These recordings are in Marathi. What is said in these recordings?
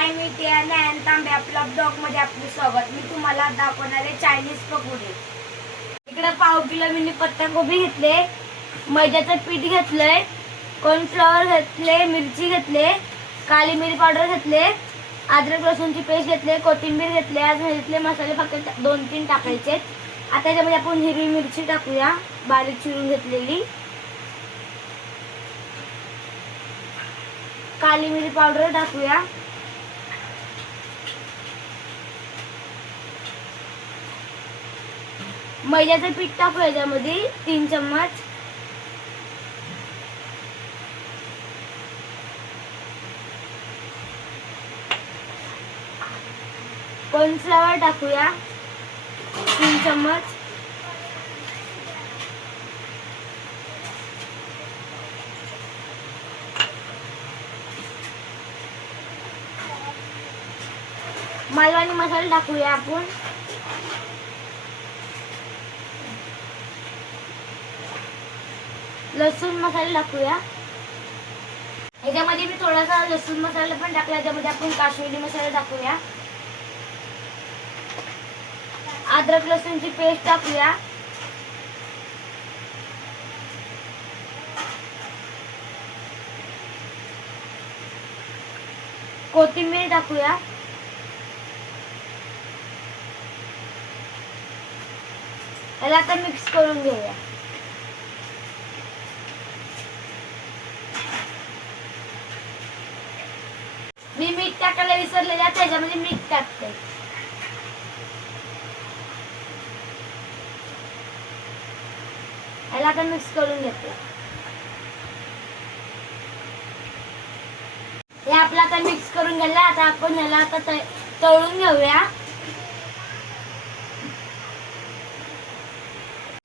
हाय, मी टियाना तांबे. आपल्या ब्लॉग मध्ये आपले स्वागत. मी तुम्हाला दाखवणार आहे चायनीज पकोडे. इकडे पाव किलो मी पत्ताकोबी घेतले, मैद्याचं पीठ घेतलंय, कॉर्नफ्लॉवर घेतले, मिरची घेतले, काली मिरी पावडर घेतले, अद्रक लसूणची पेस्ट घेतले, कोथिंबीर घेतले. आज घेतले मसाले फक्त 2-3 टाकायचे. आता त्याच्यामध्ये आपण हिरवी मिरची टाकूया, बारीक चिरून घेतलेली. काली मिरी पावडर टाकूया. मैद्याचं पीठ टाकूया याच्यामध्ये 3 चम्मच. कॉर्नफ्लॉवर टाकूया 3 चम्मच. मालवणी मसाला टाकूया आपण. लसूण मसाला टाकूया. याच्यामध्ये मी थोडासा लसूण मसाला पण टाकला. याच्यामध्ये आपण काश्मीरी मसाला टाकूया. अद्रक लसूणची पेस्ट टाकूया. कोथिंबीर टाकूया. याला आता मिक्स करून घेऊया. मी मीठ टाकायला विसरलेला, त्याच्यामध्ये मीठ टाकते. याला आता मिक्स करून घेते. हे आपलं आता मिक्स करून घेतलं. आता आपण याला आता तळून घेऊया.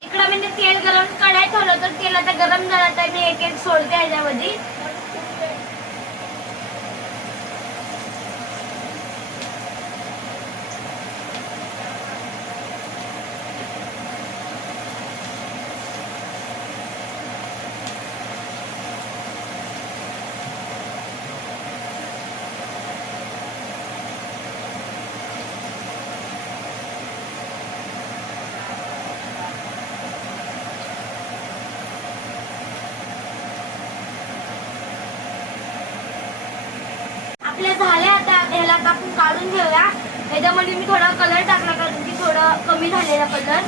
इकडं मी तेल गरम कढाई ठेवलं, तर तेल आता गरम झालं तर मी एक एक सोडते याच्यामध्ये. आपल्या झाल्या आता. ह्याला आपण काढून घेऊया. ह्याच्यामध्ये मी थोडा कलर टाकला, कारण की थोडा कमी झालेला कलर.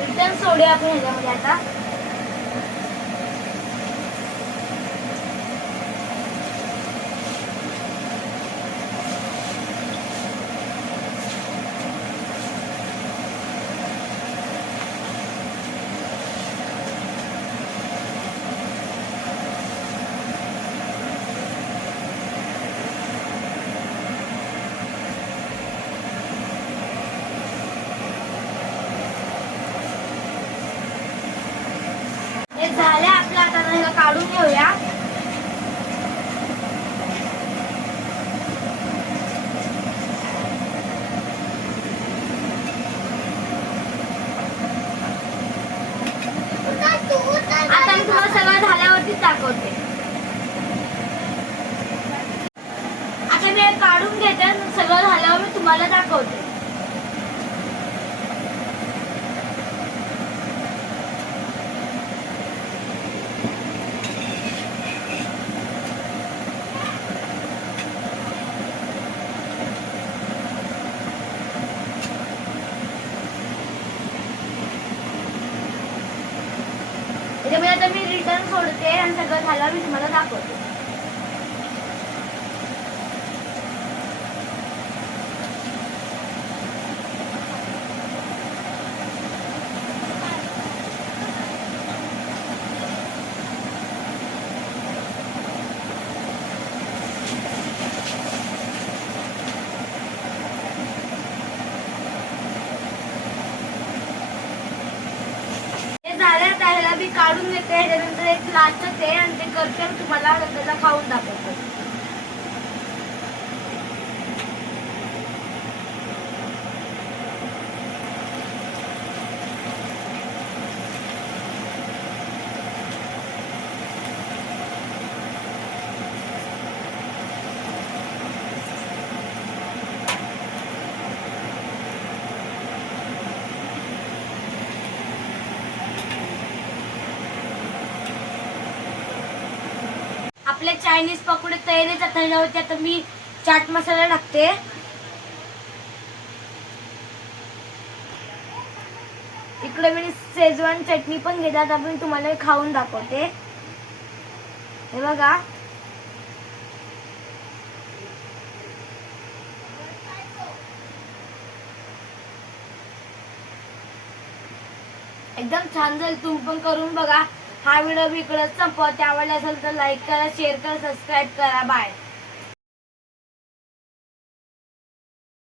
रिटर्न सोडूया आपण ह्याच्यामध्ये आता. झाले आपलं. आता ह्याला काढून घेऊया. आता मी तुम्हाला सगळं झाल्यावरती दाखवते. आता मी काढून घेते. सगळं झाल्यावर मी तुम्हाला दाखवते. त्याच्यामुळे आता मी रिटर्न सोडते आणि सगळं झालं मी तुम्हाला दाखवते. ह्याला मी काढून घेते. त्याच्यानंतर एक लाचते आणि ते करते तुम्हाला नंतर खाऊन दाखवते. आपले चायनीज पकोडे तयारी झाल्यावरती आता मी चाट मसाला टाकते. इकडे मी शेजवान चटणी पण घेतात, आपण तुम्हाला खाऊन दाखवते. हे बघा, एकदम छान झालं. तुम्ही पण करून बघा. हा व्हिडिओ मी इकडे संपवते. आवडला असेल तर लाईक करा, शेअर करा, सबस्क्राईब करा. बाय.